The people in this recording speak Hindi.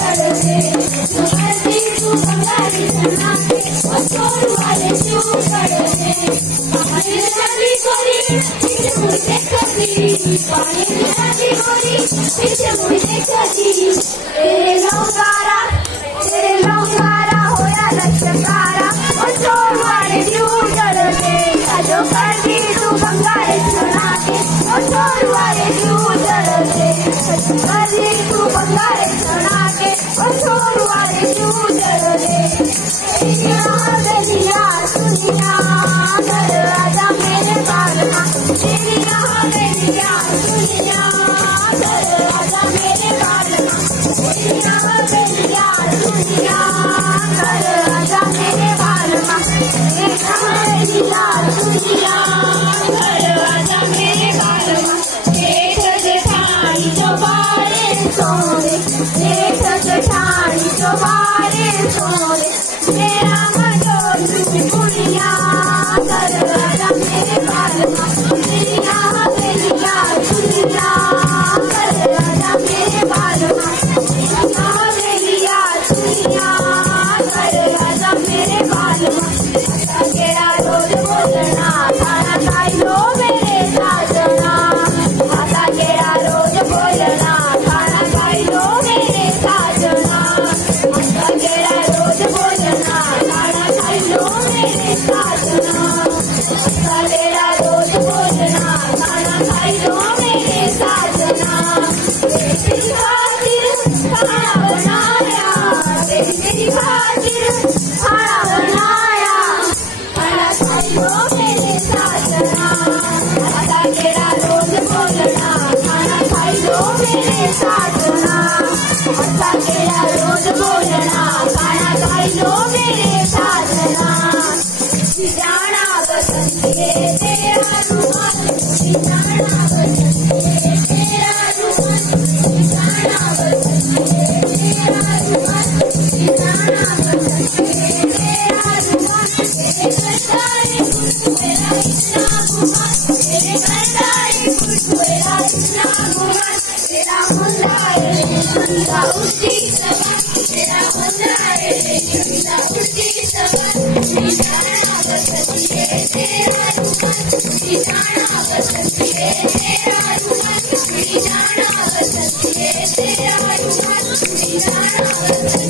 करते मर्जी तू बंगाली चना के ओ छोड़ वाले क्यों करते हमारी शादी गोरी पीछे मुझे कभी पानी की शादी गोरी पीछे मुझे कभी तेरे लौंगारा होया लचकारा ओ छोड़ वाले क्यों करते जो कर दी तू बंगाली चना के ओ छोड़ वाले क्यों करते कर दी तू बंगाली चना के ओ छोड़ वाले क्यों करते बेलिया सुनिया घर आजा मेरे बालमा तेरी यहाँ बेलिया सुनिया घर आजा मेरे बालमा तेरी यहाँ बेलिया सुनिया घर आजा मेरे बालमा तेरी यहाँ बेलिया सुनिया घर आजा मेरे बालमा देख जेठानी चौबारे सोने देख जेठानी चौबारे सोने मेरा बुढ़िया घर आजा मेरे बालमा तेरी यहाँ बेलिया सुनिया घर आजा मेरे बालमा तेरी यहाँ बेलिया सुनिया घर आजा मेरे बालमा तेरा रोज बोलना खाना खाई लो मेरे साजना आता तेरा रोज बोलना खाना खाई लो मेरे साजना आता तेरा रोज बोलना खाना खाई लो मेरे साजना आता तेरा रोज बोलना खाना खाई लो मेरे साजना तेरी खातिर खाना बनाया तेरी खातिर खाना बनाया खाना खाई लो मेरे साजना आता तेरा रोज बोलना खाना खाई लो मेरे साजना आता तेरा रोज बोलना खाना खाई लो मेरे साजना जाना बसंती तेरा रुमान जाना बसंती तेरा रुमान जाना बसंती तेरा रुमान जाना बसंती तेरा रुमान तेरे करतारी मेरा इतना गुमान तेरे करतारी मेरा इतना गुमान तेरा मुंडा है मुंडा उठी सवार तेरा मुंडा है मुंडा उठी सवार जाना बसंती तेरा रुमान जाना बसंती तेरा रुमान जाना बसंती तेरा रुमान जाना बसंती